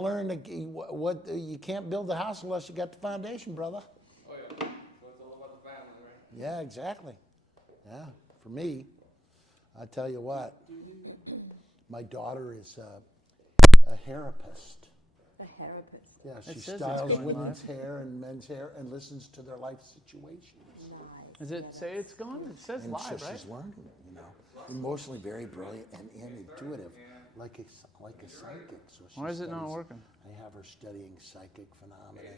Learn what you can't build the house unless you got the foundation, brother. Oh yeah, so it's all about the family, right? Yeah, exactly. Yeah, for me, I tell you what, my daughter is a hairapist. A therapist. Yeah, It she says it's styles going women's live. hair and men's hair and listens to their life situations. Nice. Does it say it's gone? It says And so live, right? she's learning, emotionally very brilliant and intuitive, like a psychic. So she Why is it not studies- working? I have her studying psychic phenomena,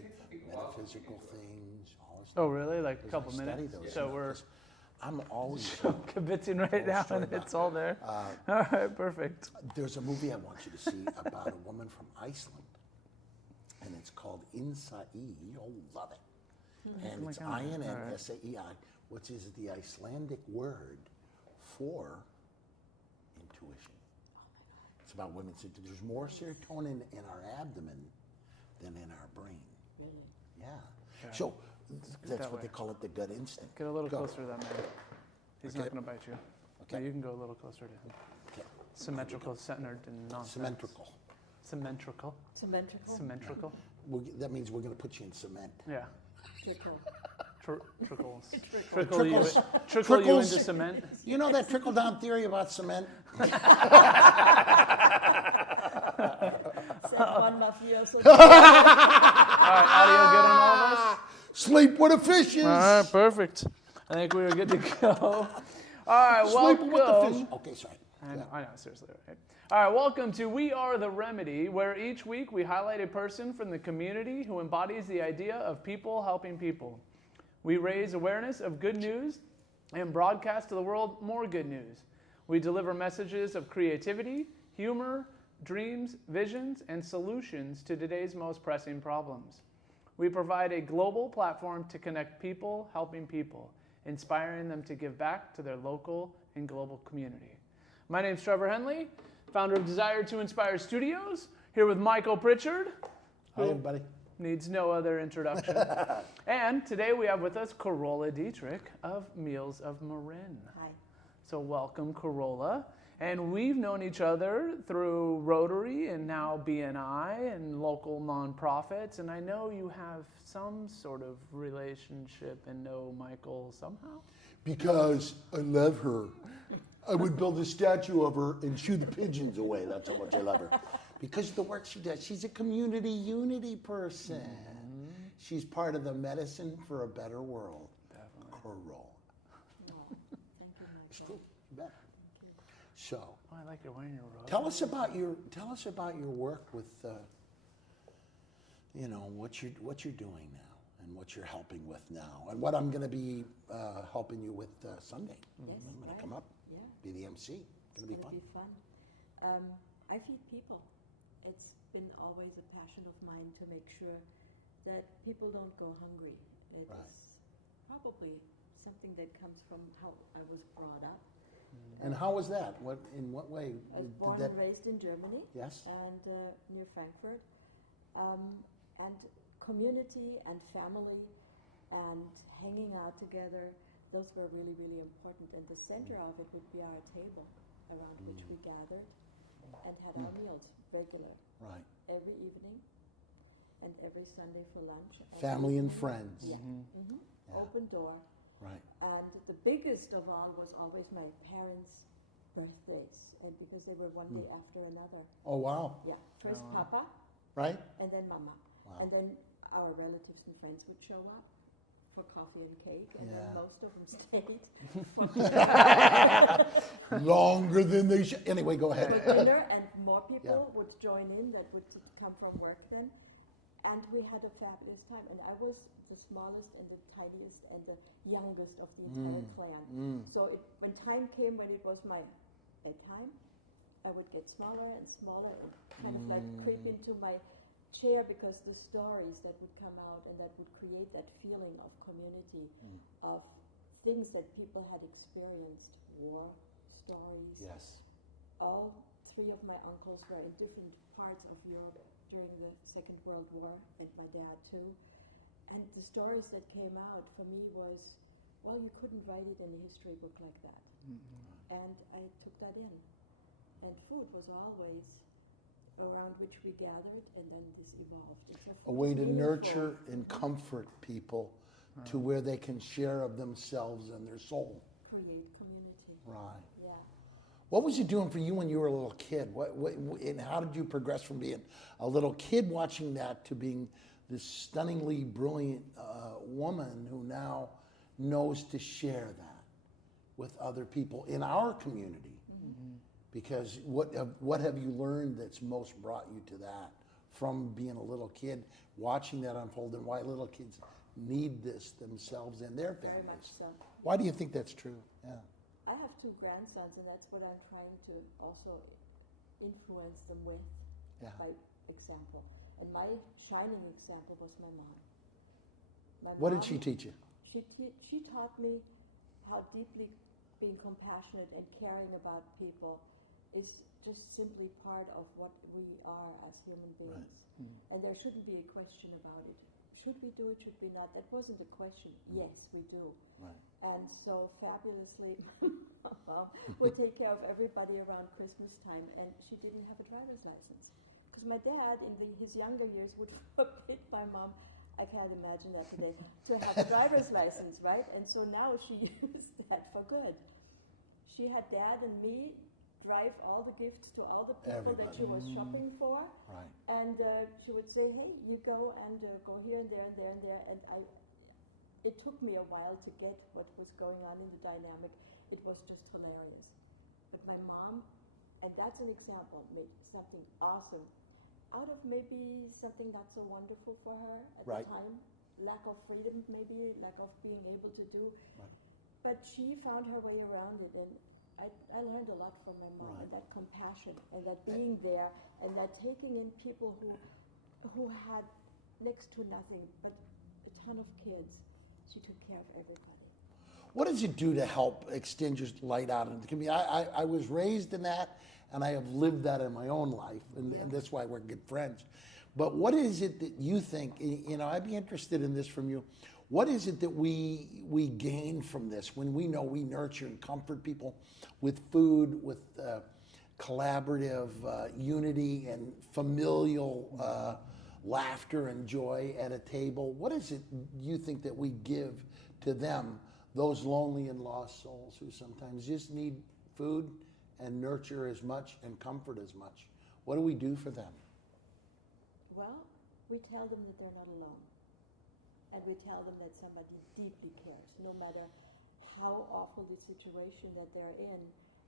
metaphysical things, all this Oh, stuff. really? Like a 'Cause I couple study minutes? those, So you know, we're 'cause I'm always. kibitzing right now, sorry and about it's all there. Uh, All right, perfect. There's a movie I want you to see about a woman from Iceland, and it's called Inside. You'll love it. And my it's God. INNSAEI, which is the Icelandic word for intuition. It's about women. There's more serotonin in our abdomen than in our brain. Really? Yeah. So that's that what way. they call it, the gut instinct. Get a little Go. closer to that man. He's not Okay. going to bite you. Okay. No, you can go a little closer to him. Okay. Symmetrical, centered, and nonsense. Symmetrical. Symmetrical. Symmetrical? Symmetrical. That means we're going to put you in cement. Yeah. Trickle. Trickles. Trickle. Trickle you, Trickles. trickle you Trickles. into cement. You know that trickle-down theory about cement? Said one mafioso. All right, audio good on all of us? Sleep with the fishes. All right, perfect. I think we were good to go. All right, Sleep welcome. with the fish. Okay, sorry. I know, seriously. Right? All right, welcome to We Are the Remedy, where each week we highlight a person from the community who embodies the idea of people helping people. We raise awareness of good news and broadcast to the world more good news. We deliver messages of creativity, humor, dreams, visions, and solutions to today's most pressing problems. We provide a global platform to connect people helping people, inspiring them to give back to their local and global community. My name's Trevor Henley, founder of Desire to Inspire Studios, here with Michael Pritchard. Hi, everybody. Needs no other introduction. And today we have with us Carola Detrick of Meals of Marin. Hi. So welcome, Carola. And we've known each other through Rotary and now BNI and local nonprofits. And I know you have some sort of relationship and know Michael somehow. Because I love her. I would build a statue of her and shoo the pigeons away. That's how much I love her. Because of the work she does. She's a community unity person. Mm-hmm. She's part of the medicine for a better world. Definitely. Carola. Oh, thank you, It's Michael. cool. You bet. So, Oh, I like you're wearing your robe. tell us about your work with, what you're doing now and what you're helping with now and what I'm going to be helping you with Sunday. Yes, I'm going right. to come up, Yeah. be the MC. It's going to be fun. I feed people. It's been always a passion of mine to make sure that people don't go hungry. It's Right. probably something that comes from how I was brought up. And how was that? In what way? I was did born that? and raised in Germany Yes. and near Frankfurt. And community and family and hanging out together, those were really, really important. And the center of it would be our table around which we gathered and had our meals regular Right. every evening and every Sunday for lunch. Family and evening. friends. Yeah. Yeah. Open door. Right. And the biggest of all was always my parents' birthdays, and because they were one day after another. Oh wow. Yeah, first Papa, Right. and then Mama, Wow. and then our relatives and friends would show up for coffee and cake, and Yeah. then most of them stayed Longer than they should. Anyway, go for ahead. dinner, and more people would join in that would come from work then, and we had a fabulous time. And I was the smallest and the tiniest and the youngest of the entire clan. So when time came when it was my bedtime, I would get smaller and smaller and kind of like creep into my chair, because the stories that would come out and that would create that feeling of community, of things that people had experienced, war stories. Yes. All three of my uncles were in different parts of Europe during the Second World War, and my dad too. And the stories that came out for me was, well, you couldn't write it in a history book like that. And I took that in. And food was always around which we gathered, and then this evolved. A way it's to meaningful. nurture and comfort people to where they can share of themselves and their soul. Create community. Right. Yeah. What was it doing for you when you were a little kid? And how did you progress from being a little kid watching that to being this stunningly brilliant woman who now knows to share that with other people in our community? Mm-hmm. Because what have you learned that's most brought you to that from being a little kid, watching that unfold, and why little kids need this themselves and their Very much families? so. Why do you think that's true? Yeah. I have 2 grandsons, and that's what I'm trying to also influence them with Yeah. by example. And my shining example was my mom. What did she teach you? She taught me how deeply being compassionate and caring about people is just simply part of what we are as human beings. And there shouldn't be a question about it. Should we do it? Should we not? That wasn't a question. Yes, we do. Right. And so fabulously, my mom would take care of everybody around Christmas time, and she didn't have a driver's license. Because my dad, in his younger years, would forbid my mom, I can't imagine that today, to have a driver's license, right? And so now she used that for good. She had Dad and me drive all the gifts to all the people that she was shopping for. Right. And she would say, hey, you go and go here and there and there and there. And it took me a while to get what was going on in the dynamic. It was just hilarious. But my mom, and that's an example, made something awesome out of maybe something not so wonderful for her at Right. the time. Lack of freedom, maybe, lack of being able to do. Right. But she found her way around it, and I learned a lot from my mom, Right. and that compassion, and that being there, and that taking in people who had next to nothing but a ton of kids. She took care of everybody. What does it do to help extend your light out into the community? I was raised in that, and I have lived that in my own life, and that's why we're good friends. But what is it that you think, I'd be interested in this from you. What is it that we gain from this when we know we nurture and comfort people with food, with collaborative unity and familial laughter and joy at a table? What is it you think that we give to them, those lonely and lost souls who sometimes just need food and nurture as much and comfort as much? What do we do for them? Well, we tell them that they're not alone. And we tell them that somebody deeply cares. No matter how awful the situation that they're in,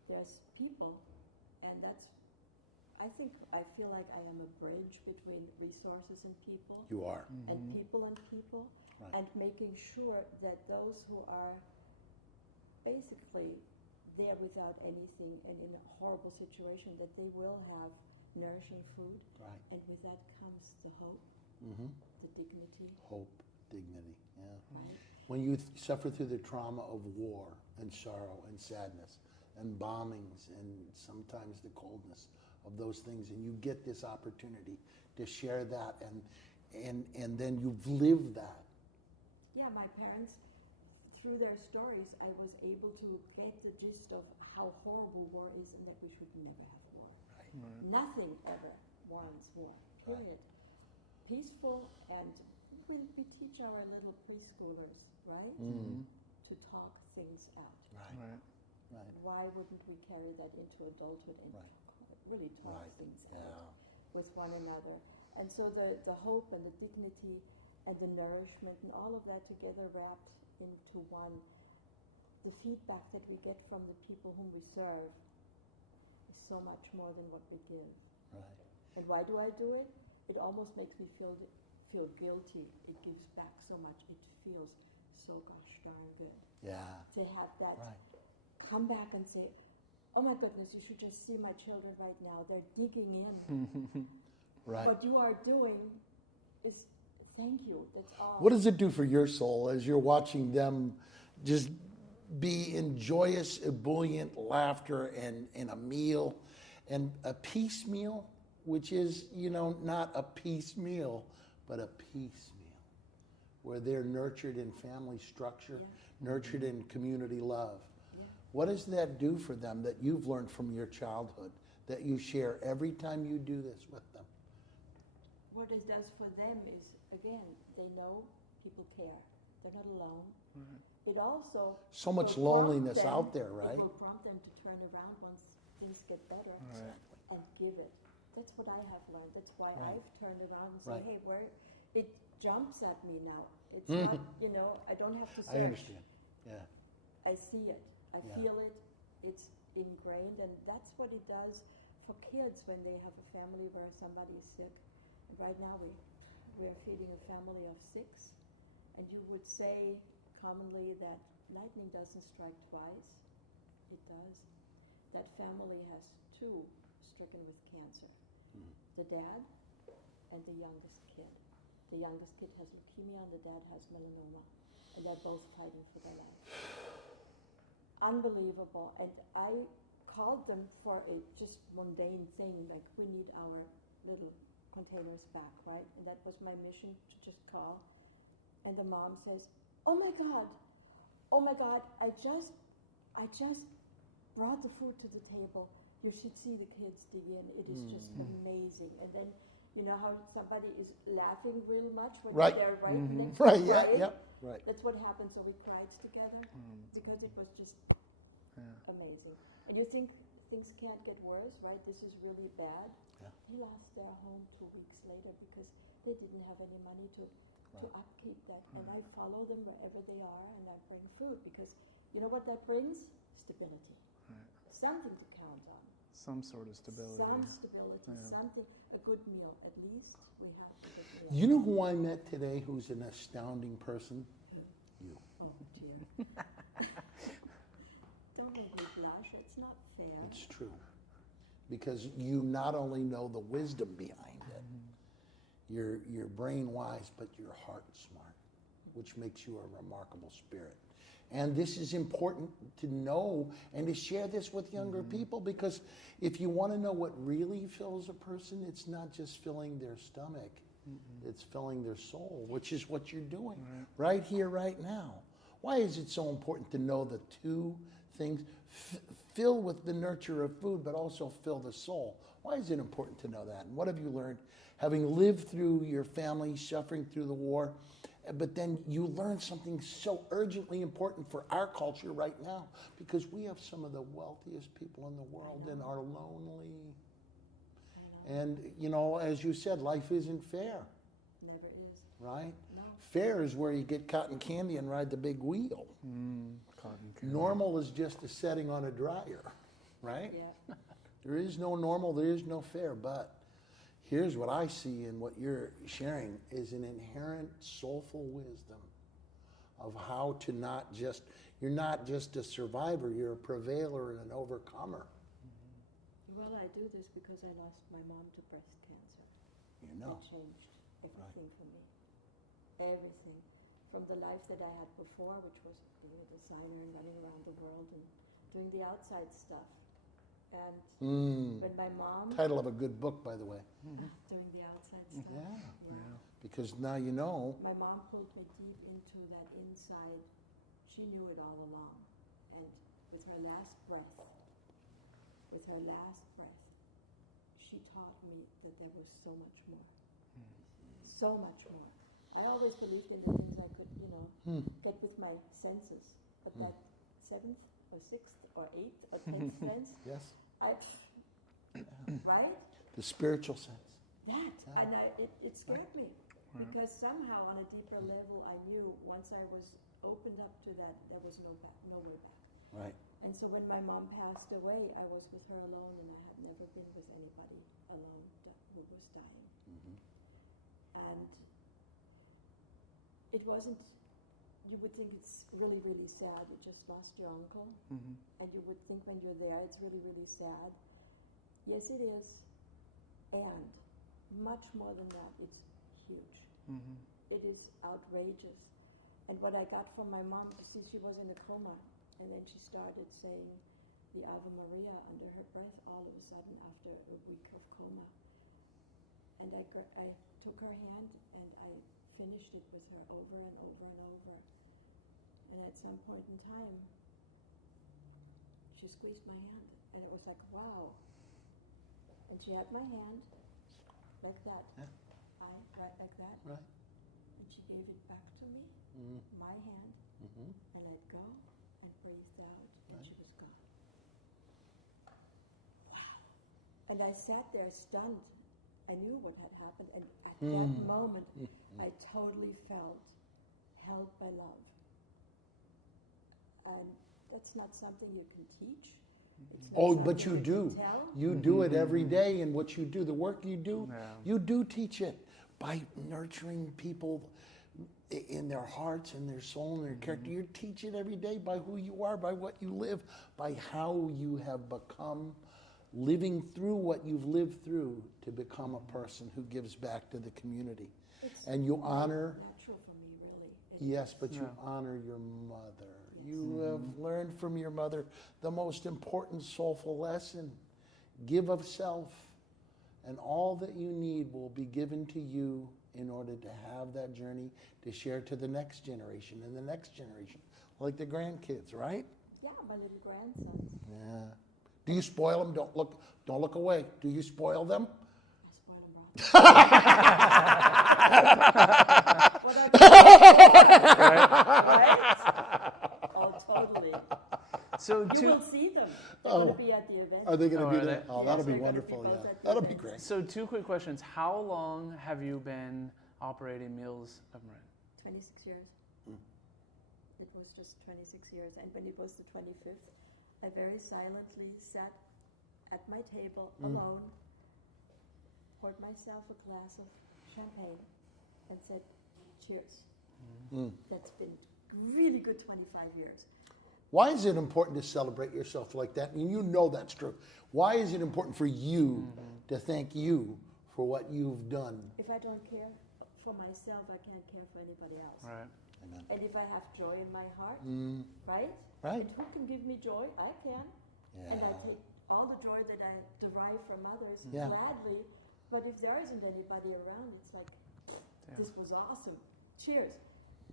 there's people. And I feel like I am a bridge between resources and people. You are. And people and people. Right. And making sure that those who are basically there without anything and in a horrible situation, that they will have nourishing food. Right. And with that comes the hope, the dignity. Hope, dignity, yeah. Right. When you suffer through the trauma of war and sorrow and sadness and bombings and sometimes the coldness of those things, and you get this opportunity to share that, and then you've lived that. Yeah, my parents, through their stories, I was able to get the gist of how horrible war is and that we should never have war. Right. Nothing ever warrants war, period. Peaceful, and we teach our little preschoolers, right, to talk things out. Right. Why wouldn't we carry that into adulthood and really talk things out with one another? And so the hope and the dignity and the nourishment and all of that together wrapped into one. The feedback that we get from the people whom we serve is so much more than what we give. Right. And why do I do it? It almost makes me feel guilty. It gives back so much. It feels so gosh darn good. Yeah. To have that come back and say, oh my goodness, you should just see my children right now. They're digging in. Right. What you are doing is, thank you. That's all. What does it do for your soul as you're watching them just be in joyous, ebullient laughter and a meal and a peace meal, which is, not a piecemeal, but a peace meal, where they're nurtured in family structure, nurtured in community love. Yeah. What does that do for them that you've learned from your childhood that you share every time you do this with them? What it does for them is, again, they know people care. They're not alone. It also So much will prompt loneliness them- out there, right? It will prompt them to turn around once things get better Exactly. and give it. That's what I have learned. That's why Right. I've turned around and say, Right. hey, where it jumps at me now. It's not, I don't have to search. I understand. Yeah. I see it. I Yeah. feel it. It's ingrained, and that's what it does for kids when they have a family where somebody is sick. And right now we are feeding a family of 6, and you would say commonly that lightning doesn't strike twice. It does. That family has 2 stricken with cancer. The dad and the youngest kid. The youngest kid has leukemia and the dad has melanoma. And they're both fighting for their life. Unbelievable. And I called them for a just mundane thing, like we need our little containers back, right? And that was my mission, to just call. And the mom says, oh my God, I just brought the food to the table. You should see the kids dig in. It is just amazing. And then, you know how somebody is laughing real much when Right. they're right next to Right, yeah, crying? yep, right. That's what happened. So we cried together because it was just amazing. And you think things can't get worse, right? This is really bad. Yeah. He lost their home 2 weeks later because they didn't have any money to upkeep that. And I follow them wherever they are, and I bring food because you know what that brings? Stability. Something to count on. Some sort of stability. Some stability, something, a good meal. At least we have a good meal. You know who I met today who's an astounding person? Who? You. Oh dear. Don't make me blush. It's not fair. It's true. Because you not only know the wisdom behind it, you're brain wise, but your heart smart, which makes you a remarkable spirit. And this is important to know and to share this with younger people, because if you want to know what really fills a person, it's not just filling their stomach, it's filling their soul, which is what you're doing right here, right now. Why is it so important to know the 2 things? Fill with the nurture of food, but also fill the soul. Why is it important to know that? And what have you learned, having lived through your family, suffering through the war? But then you learn something so urgently important for our culture right now, because we have some of the wealthiest people in the world and are lonely. And, you know, as you said, life isn't fair. Never is. Right? No. Fair is where you get cotton candy and ride the big wheel. Cotton candy. Normal is just a setting on a dryer, right? Yeah. There is no normal, there is no fair, but here's what I see, and what you're sharing is an inherent soulful wisdom of how to you're not just a survivor, you're a prevailer and an overcomer. Well, I do this because I lost my mom to breast cancer. You know. It changed everything for me. Everything. From the life that I had before, which was being a designer and running around the world and doing the outside stuff. And when my mom... Title of a good book, by the way. Doing the outside stuff. Yeah. Because now you know. My mom pulled me deep into that inside. She knew it all along. And with her last breath, she taught me that there was so much more. So much more. I always believed in the things I could, get with my senses. But that 7th or 6th or 8th or 10th sense, Yes. right? The spiritual sense. That, and it scared me, because somehow on a deeper level I knew once I was opened up to that, there was no way back. Right. And so when my mom passed away, I was with her alone, and I had never been with anybody alone who was dying. And it wasn't, you would think it's really, really sad. You just lost your uncle, and you would think when you're there, it's really, really sad. Yes, it is. And much more than that, it's huge. It is outrageous. And what I got from my mom, you see, she was in a coma, and then she started saying the Ave Maria under her breath all of a sudden after a week of coma. And I took her hand and I finished it with her over and over and over. And at some point in time, she squeezed my hand, and it was like, wow. And she had my hand like that. Yeah. Right like that. Right. And she gave it back to me, my hand. I let go and breathed out, and she was gone. Wow. And I sat there stunned. I knew what had happened, and at that moment, I totally felt held by love. And that's not something you can teach. It's not Oh, but something you do. can tell. You do it every day, and what you do, the work you do, Yeah. you do teach it by nurturing people in their hearts and their soul and their character. You teach it every day by who you are, by what you live, by how you have become, living through what you've lived through to become a person who gives back to the community. It's And you honor, natural for me, really. yes, but you honor your mother. You have learned from your mother the most important soulful lesson. Give of self, and all that you need will be given to you in order to have that journey to share to the next generation and the next generation, like the grandkids, right? Yeah, my little grandsons. Yeah. Do you spoil them? Don't look away. Do you spoil them? I spoil them rotten. Right? Oh, totally. So You will see them. They're going to be at the event. Are they going to Oh, be are there? they? Oh, Yes, that'll be they're gonna be wonderful. both Yeah, at the that'll be event. great. So 2 quick questions. How long have you been operating Meals of Marin? 26 years. It was just 26 years. And when it was the 25th, I very silently sat at my table alone, poured myself a glass of champagne, and said, cheers. That's been really good 25 years. Why is it important to celebrate yourself like that? And you know that's true. Why is it important for you to thank you for what you've done? If I don't care for myself, I can't care for anybody else. Right. Amen. And if I have joy in my heart, right? Right. And who can give me joy? I can. And I Yeah. take all the joy that I derive from others Yeah. gladly. But if there isn't anybody around, it's like, this was awesome. Cheers.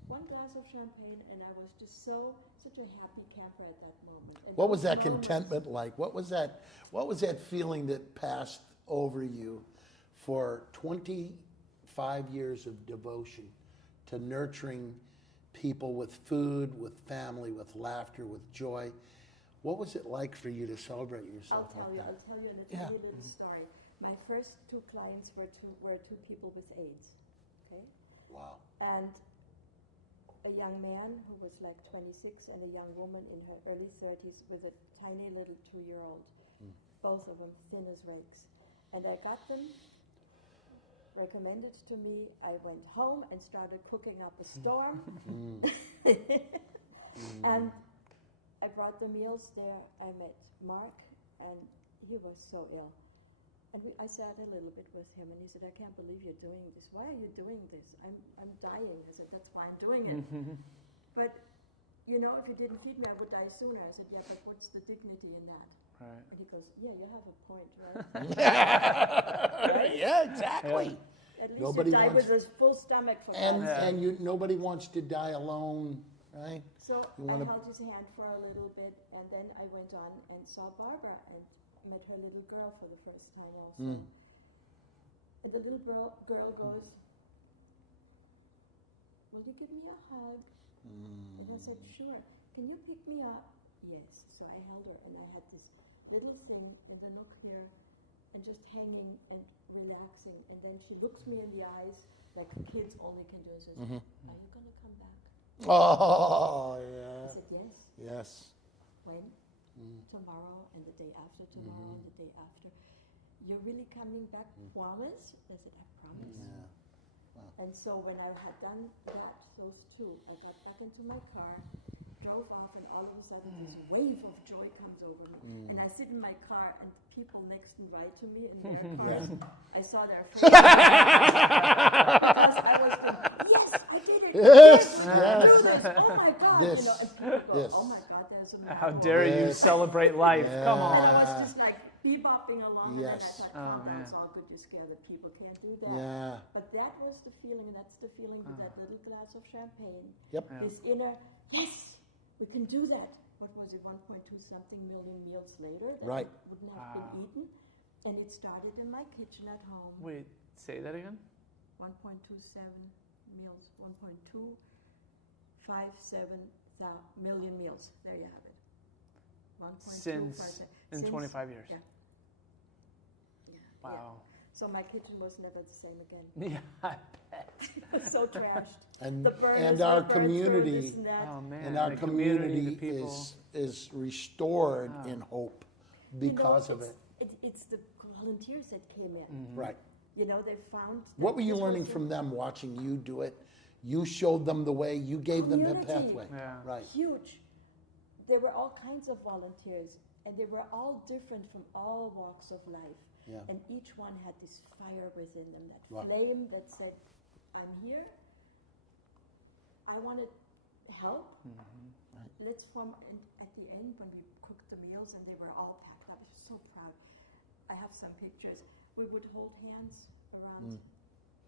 One glass of champagne, and I was just such a happy camper at that moment. And What was those that moments- contentment like? What was that feeling that passed over you for 25 years of devotion to nurturing people with food, with family, with laughter, with joy? What was it like for you to celebrate I'll yourself tell like you that? a Yeah. tiny little story. My first 2 clients were two people with AIDS. Okay? Wow. And a young man who was like 26 and a young woman in her early 30s with a tiny little 2-year-old. Both of them thin as rakes. And I got them recommended to me. I went home and started cooking up a storm. And I brought the meals there. I met Mark, and he was so ill. And I sat a little bit with him, and he said, I can't believe you're doing this. Why are you doing this? I'm dying. I said, that's why I'm doing it. But, you know, if you didn't feed me, I would die sooner. I said, yeah, but what's the dignity in that? Right. And he goes, yeah, you have a point, right? Yeah, exactly. At least Nobody you die wants- with a full stomach for And God's sake. nobody wants to die alone, right? So You I wanna- held his hand for a little bit, and then I went on and saw Barbara and met her little girl for the first time also. And the little girl goes, will you give me a hug? And I said, sure. Can you pick me up? Yes. So I held her, and I had this little thing in the nook here, and just hanging and relaxing. And then she looks me in the eyes, like kids only can do, and says, are you going to come back? Oh, I yeah. said, yes. Yes. When? Tomorrow, and the day after tomorrow, and the day after. You're really coming back, promise? I said, I promise. Yeah. And so when I had done that, those 2, I got back into my car, drove off, and all of a sudden this wave of joy comes over me. And I sit in my car, and the people next and right to me in their cars, I saw their faces. Because I was going, yes, I did it. Yes, I yes. knew it. Oh my God. Yes. You know, and people go, Yes. oh my God, there's a How miracle. dare you Yes. celebrate life? Come And on. I was just like bebopping along, and then I Yes. thought, Oh, calm down, man. it's all good, you scare the people, can't do that. Yeah. But that was the feeling, and that's the feeling with that little glass of champagne. Yep. Yeah. This inner, yes, we can do that. What was it, 1.2 something million meals later that Right. wouldn't have been eaten? And it started in my kitchen at home. Wait, say that again? 1.27 meals, 1.257 million meals. There you have it. 1.257. In 25 years. Yeah. Yeah. Wow. Yeah. So my kitchen was never the same again. Yeah, I bet. So trashed. And, The burners and were our burned through, community, this and that. Oh man. and our the community the people. is restored Wow. in hope You because know, of it. It's the volunteers that came in. Mm-hmm. Right. You know, they found. What that were you this learning was a from them watching you do it? You showed them the way, you gave them the Community. pathway. Yeah. Right. Huge. There were all kinds of volunteers, and they were all different from all walks of life. Yeah. And each one had this fire within them, that Right. flame that said, I'm here, I want to help. Right. Let's form, and at the end when we cooked the meals and they were all packed up, I was so proud. I have some pictures. We would hold hands around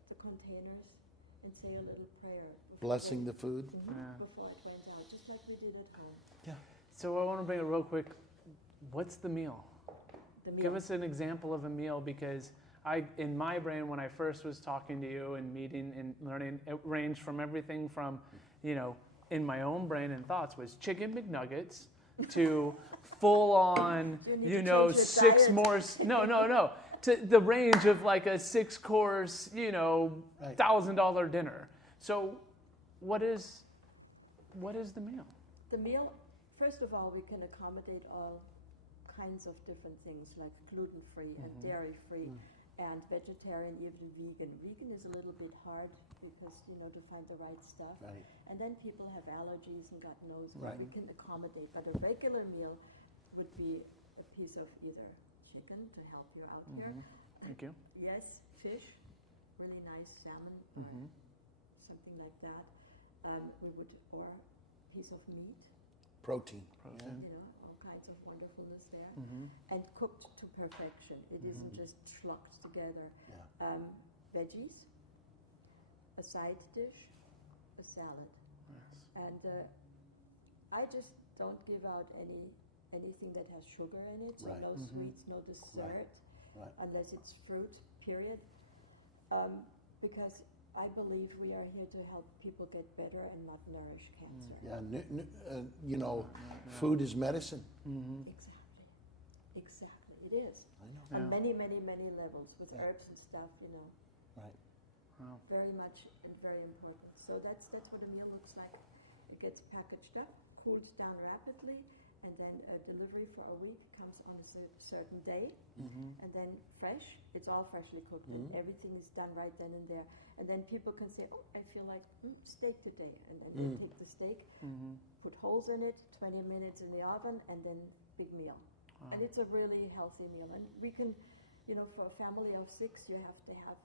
the containers and say a little prayer. Blessing the food. Yeah. Before it went out, just like we did at home. Yeah. So I want to bring it real quick. What's the meal? The meal. Give us an example of a meal, because in my brain, when I first was talking to you and meeting and learning, it ranged from everything from, in my own brain and thoughts was chicken McNuggets to full on, You need to change your six diet. more, no, to the range of like a 6-course, Right. $1,000 dinner. So what is the meal? The meal, first of all, we can accommodate all kinds of different things like gluten-free and dairy-free and vegetarian, even vegan. Vegan is a little bit hard because, to find the right stuff. Right. And then people have allergies and God knows Right. what we can accommodate. But a regular meal would be a piece of either chicken to help you out here. Thank you. Yes, fish, really nice salmon or something like that. We would, or a piece of meat. Protein. Protein. All kinds of wonderfulness there, Mm-hmm. and cooked to perfection. It isn't just schlucked together. Yeah. Veggies, a side dish, a salad, and I just don't give out anything that has sugar in it. So Right. no sweets, no dessert, Right. unless it's fruit. Period. Because I believe we are here to help people get better and not nourish cancer. Yeah. Food is medicine. Exactly. It is. I know. Yeah. On many, many, many levels with Yeah. herbs and stuff, Right. Wow. very much and very important. So that's what a meal looks like. It gets packaged up, cooled down rapidly, and then a delivery for a week comes on a certain day, and then fresh. It's all freshly cooked, and everything is done right then and there. And then people can say, "Oh, I feel like steak today," and then they take the steak, put holes in it, 20 minutes in the oven, and then big meal. And it's a really healthy meal. And we can, for a family of 6, you have to have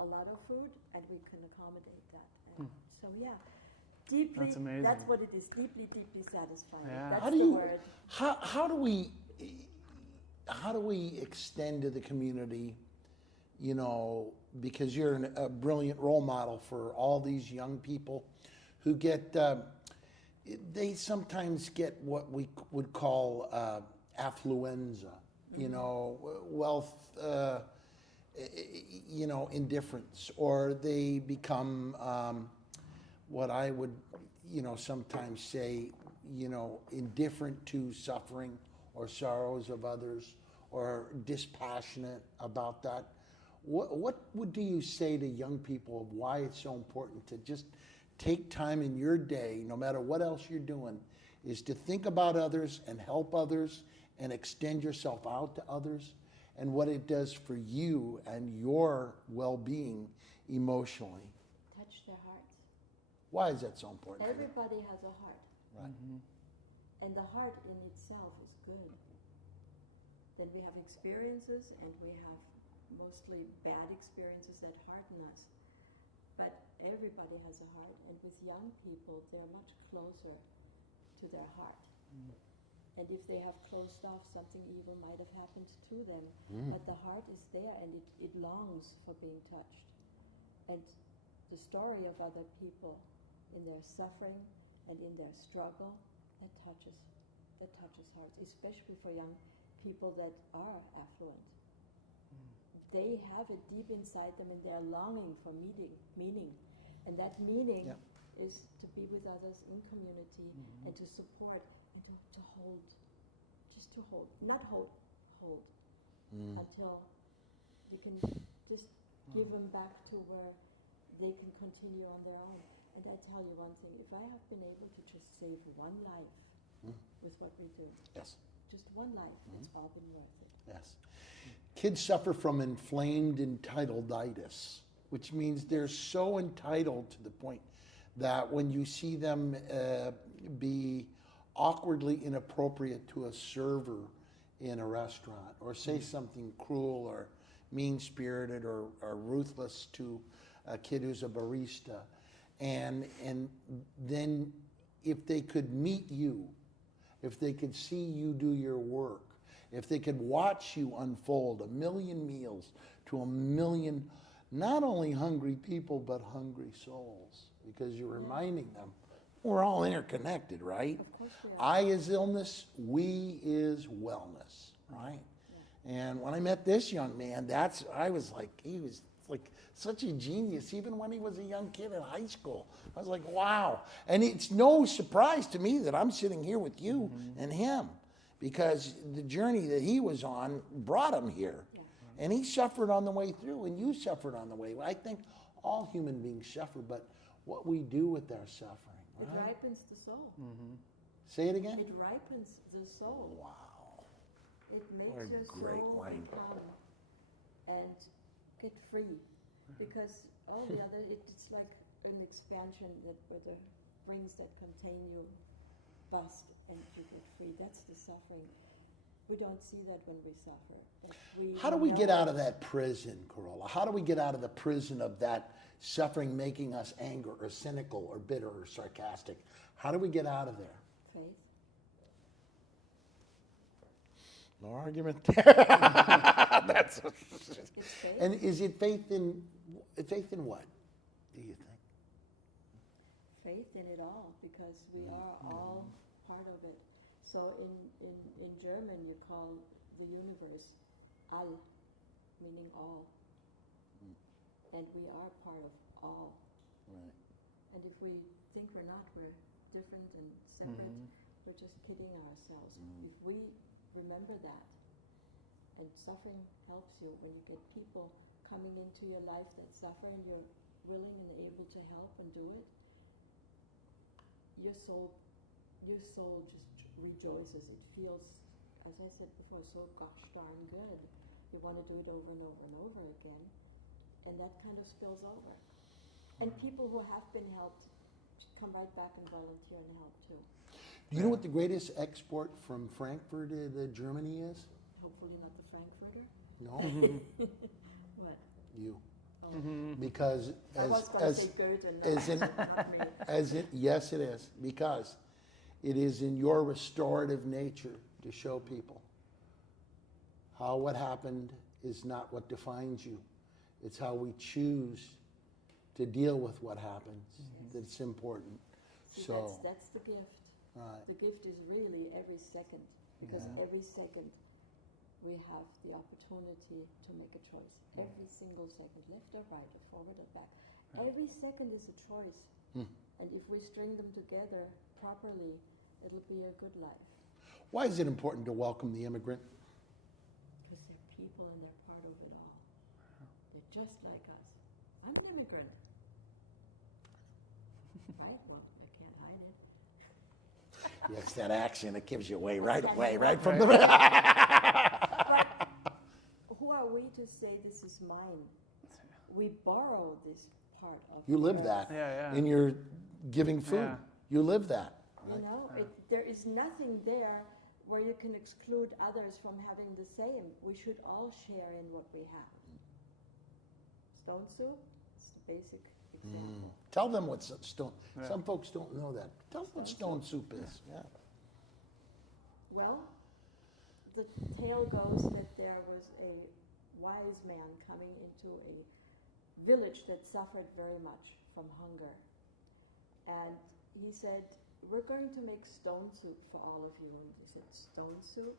a lot of food, and we can accommodate that. And so yeah, deeply. That's amazing. That's what it is. Deeply, deeply satisfying. Yeah. That's How do the you- word. How do we extend to the community, because you're a brilliant role model for all these young people who get, they sometimes get what we would call affluenza, wealth, indifference, or they become what I would, sometimes say, indifferent to suffering or sorrows of others, or dispassionate about that. What do you say to young people of why it's so important to just take time in your day, no matter what else you're doing, is to think about others and help others and extend yourself out to others, and what it does for you and your well-being emotionally? Touch their hearts. Why is that so important? for you? Everybody has a heart, Right. and the heart in itself is good. Then we have experiences, and we have mostly bad experiences that harden us. But everybody has a heart, and with young people, they're much closer to their heart. And if they have closed off, something evil might have happened to them. But the heart is there, and it longs for being touched. And the story of other people in their suffering and in their struggle, that touches hearts, especially for young people that are affluent. they have it deep inside them, and they're longing for meaning. And that meaning Yeah. is to be with others in community and to support and to hold, just to hold, not hold until you can just give them back to where they can continue on their own. And I tell you one thing, if I have been able to just save one life with what we do, Yes. just one life, it's all been worth it. Yes. Kids suffer from inflamed entitleitis, which means they're so entitled to the point that when you see them be awkwardly inappropriate to a server in a restaurant, or say something cruel or mean-spirited or ruthless to a kid who's a barista, and then if they could meet you, if they could see you do your work, if they could watch you unfold 1,000,000 meals to 1,000,000 not only hungry people but hungry souls, because you're reminding them we're all interconnected, right? Of course we are. I is illness, we is wellness, right? And when I met this young man, I was like, he was like such a genius, even when he was a young kid in high school. I was like, wow. And it's no surprise to me that I'm sitting here with you and him, because the journey that he was on brought him here. Yeah. And he suffered on the way through, and you suffered on the way. I think all human beings suffer, but what we do with our suffering, It right? ripens the soul. Say it again? It ripens the soul. Wow. It makes What a your great soul line. become and get free, because all the other, it's like an expansion that where the rings that contain you bust and you get free. That's the suffering. We don't see that when we suffer. But How do we get know- out of that prison, Carola? How do we get out of the prison of that suffering making us angry or cynical or bitter or sarcastic? How do we get out of there? Faith. No argument there. That's It's faith. and is it faith in what, do you think? Faith in it all, because we are all part of it. So in German you call the universe all, meaning all. And we are part of all. Right. And if we think we're not, we're different and separate, we're just kidding ourselves. If we remember that, and suffering helps you when you get people coming into your life that suffer and you're willing and able to help and do it, your soul just rejoices. It feels, as I said before, so gosh darn good. You want to do it over and over and over again, and that kind of spills over. And people who have been helped come right back and volunteer and help too. Do you know what the greatest export from Frankfurt to Germany is? Hopefully not the Frankfurter. No, What? you. Oh. Because I was going to say Goethe, as in- not me. yes, it is, because it is in your restorative nature to show people how what happened is not what defines you. It's how we choose to deal with what happens that's important. See, So, that's the gift. right. The gift is really every second, because every second we have the opportunity to make a choice. Every single second, left or right, or forward or back. Every second is a choice. And if we string them together properly, it'll be a good life. Why is it important to welcome the immigrant? Because they're people and they're part of it all. They're just like us. I'm an immigrant. Right? Well, I can't hide it. Yes, that accent, it gives you away right That's away, right. right from the... But who are we to say this is mine? We borrow this part of You live earth. that Yeah, yeah. in your giving food. Yeah. You live that. You know, there is nothing there where you can exclude others from having the same. We should all share in what we have. Stone soup, it's the basic example. Tell them what stone. Yeah. Some folks don't know that. Tell them what stone soup is. Yeah. Well, the tale goes that there was a wise man coming into a village that suffered very much from hunger. And he said, "We're going to make stone soup for all of you." And they said, "Stone soup?"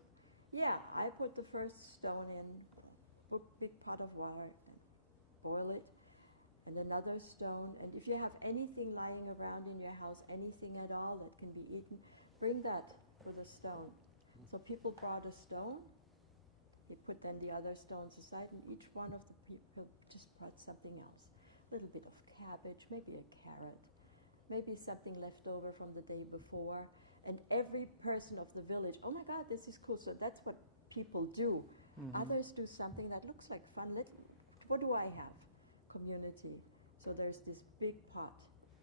"Yeah, I put the first stone in." big pot of water and boil it, and another stone. And if you have anything lying around in your house, anything at all that can be eaten, bring that with a stone. So people brought a stone. You put then the other stones aside, and each one of the people just brought something else. A little bit of cabbage, maybe a carrot, maybe something left over from the day before. And every person of the village, oh my God, this is cool. So that's what people do. Others do something that looks like fun. What do I have? Community. So there's this big pot,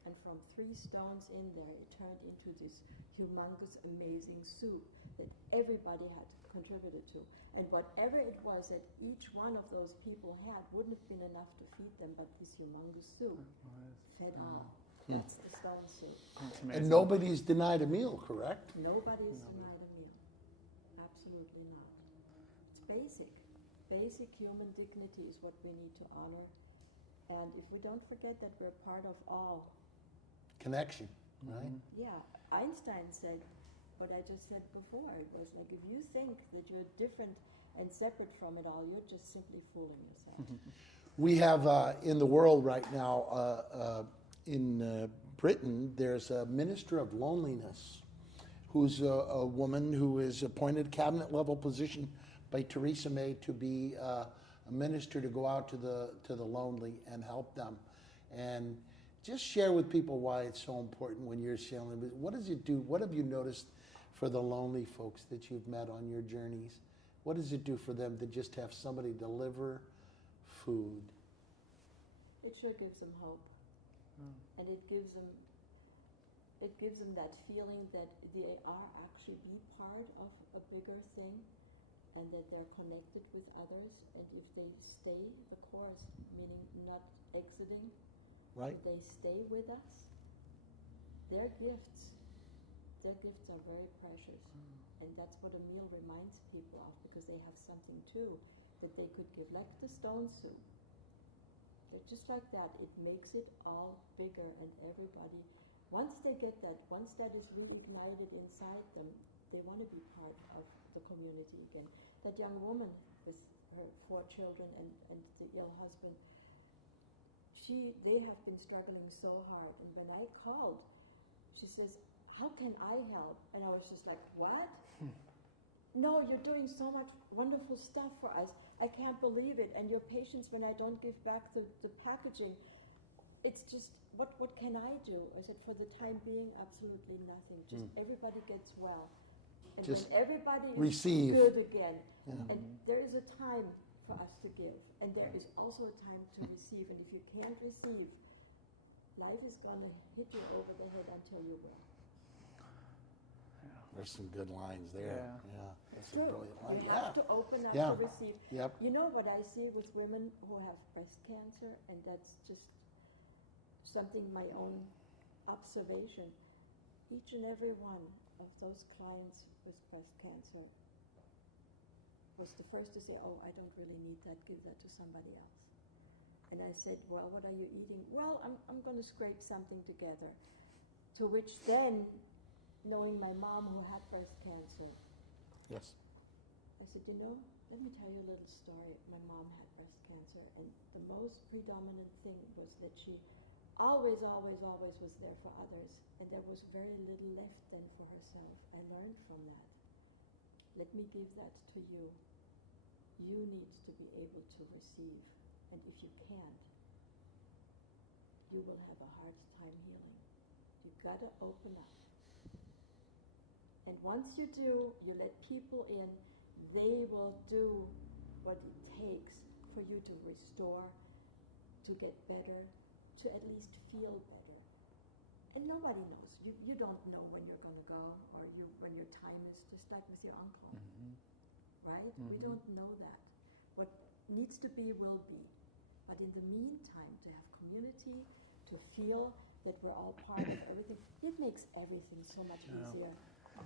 and from 3 stones in there, it turned into this humongous, amazing soup that everybody had contributed to. And whatever it was that each one of those people had wouldn't have been enough to feed them, but this humongous soup fed all. That's the stone soup. And nobody's denied a meal, correct? Nobody's denied a meal. Absolutely not. It's basic. Basic human dignity is what we need to honor. And if we don't forget that we're part of all. Connection, right? Yeah, Einstein said what I just said before. It was like, if you think that you're different and separate from it all, you're just simply fooling yourself. We have in the world right now, in Britain, there's a minister of loneliness who's a woman who is appointed cabinet level position by Theresa May to be a minister to go out to the lonely and help them. And just share with people why it's so important when you're sailing. What does it do? What have you noticed for the lonely folks that you've met on your journeys? What does it do for them to just have somebody deliver food? It sure gives them hope. And it gives them that feeling that they are actually be part of a bigger thing, and that they're connected with others. And if they stay the course, meaning not exiting, Right. if they stay with us, their gifts are very precious. And that's what a meal reminds people of, because they have something too that they could give, like the stone soup. They're just like that. It makes it all bigger, and everybody, once they get that, once that is reignited inside them, they want to be part of the community again. That young woman with her 4 children and the ill husband, they have been struggling so hard. And when I called, she says, "How can I help?" And I was just like, "What? No, you're doing so much wonderful stuff for us. I can't believe it. And your patience when I don't give back the packaging, it's just, what can I do?" I said, "For the time being, absolutely nothing. Just everybody gets well. And Just when everybody receive. is good again." Yeah. And there is a time for us to give. And there is also a time to receive. And if you can't receive, life is going to hit you over the head until you will. There's some good lines there. Yeah. That's True. a brilliant line. You have to open up Yeah. to receive. Yep. You know what I see with women who have breast cancer, and that's just something, my own observation. Each and every one of those clients with breast cancer was the first to say, "Oh, I don't really need that, give that to somebody else." And I said, "Well, what are you eating?" "Well, I'm going to scrape something together." To which then, knowing my mom who had breast cancer, Yes. I said, let me tell you a little story. My mom had breast cancer, and the most predominant thing was that she always, always, always was there for others, and there was very little left then for herself. I learned from that. Let me give that to you. You need to be able to receive, and if you can't, you will have a hard time healing. You've got to open up. And once you do, you let people in, they will do what it takes for you to restore, to get better, to at least feel better. And nobody knows. You don't know when you're going to go, or when your time is, just like with your uncle. Right? We don't know that. What needs to be will be. But in the meantime, to have community, to feel that we're all part of everything, it makes everything so much easier.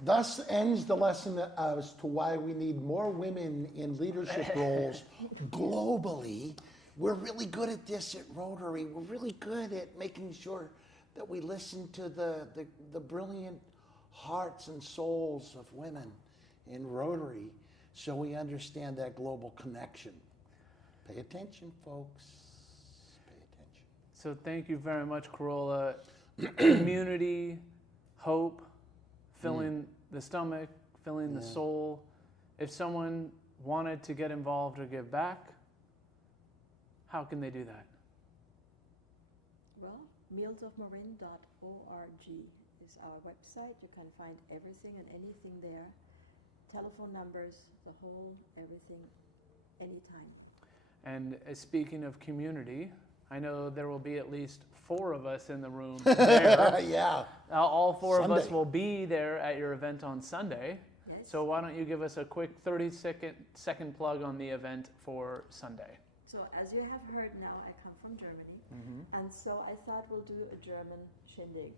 Thus ends the lesson as to why we need more women in leadership roles globally. We're really good at this at Rotary. We're really good at making sure that we listen to the brilliant hearts and souls of women in Rotary, so we understand that global connection. Pay attention, folks. Pay attention. So thank you very much, Carola. Community, hope, filling the stomach, filling the soul. If someone wanted to get involved or give back, how can they do that? Well, mealsofmarin.org is our website. You can find everything and anything there. Telephone numbers, the whole everything, anytime. And speaking of community, I know there will be at least 4 of us in the room there. Yeah. All 4 of us Sunday. will be there at your event on Sunday. Yes. So why don't you give us a quick 30-second plug on the event for Sunday? So as you have heard now, I come from Germany, and so I thought we'll do a German shindig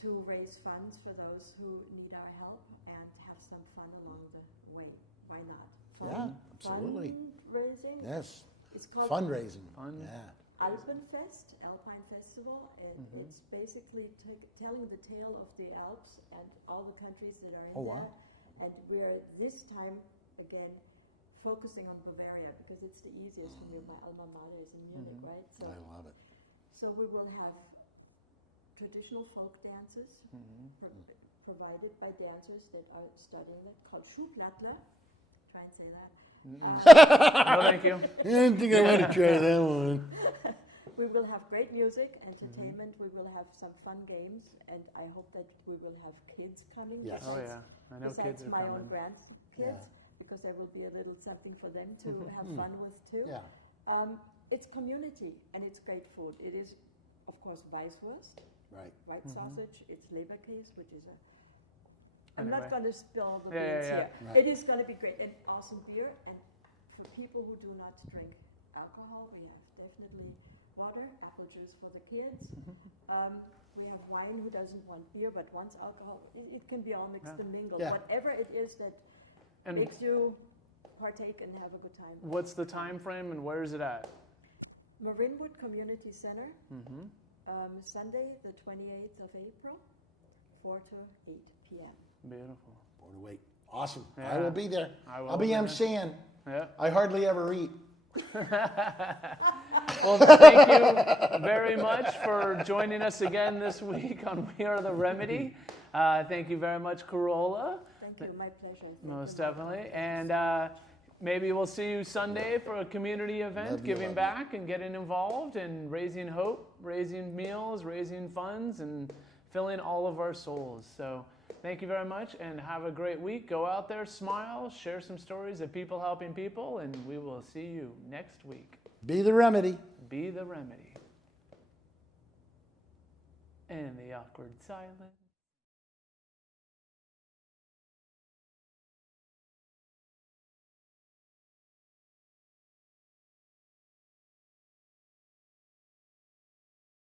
to raise funds for those who need our help and have some fun along the way. Why not? Yeah, absolutely. Fundraising. Yes. It's called Fundraising. Fun. Yeah. Alpenfest, Alpine Festival, and it's basically telling the tale of the Alps and all the countries that are in Oh, there. wow. And we're this time again focusing on Bavaria because it's the easiest for me. My alma mater is in Munich, right? So, I love it. so we will have traditional folk dances provided by dancers that are studying that, called Schuhplattler. Try and say that. No, thank you. I didn't think I want to try that one. We will have great music, entertainment. We will have some fun games, and I hope that we will have kids coming. Yes. Oh, besides- yeah. I know besides kids are my own coming. grandkids, because there will be a little something for them to have fun with too. Yeah. It's community and it's great food. It is, of course, Weisswurst, Right. white sausage. It's Leberkäse, which is a. I'm Anyway. not going to spill the Yeah, beans yeah, here. Right. It is going to be great and awesome beer. And for people who do not drink alcohol, we have definitely water, apple juice for the kids. We have wine who doesn't want beer but wants alcohol. It can be all mixed and mingled. Yeah. Whatever it is that And makes you partake and have a good time. what's the time frame and where is it at? Marinwood Community Center, Sunday, the 28th of April, 4 to 8 p.m. Beautiful. Boy, wait. Awesome. Yeah. I will be there. I will I'll be be there. emceeing. Yeah. I hardly ever eat. Well, thank you very much for joining us again this week on We Are the Remedy. Thank you very much, Carola. Thank you, my pleasure. Thank Most you. definitely. And maybe we'll see you Sunday for a community event, Love you, giving love you. back and getting involved and raising hope, raising meals, raising funds, and filling all of our souls. So thank you very much and have a great week. Go out there, smile, share some stories of people helping people, and we will see you next week. Be the remedy. Be the remedy. And the awkward silence.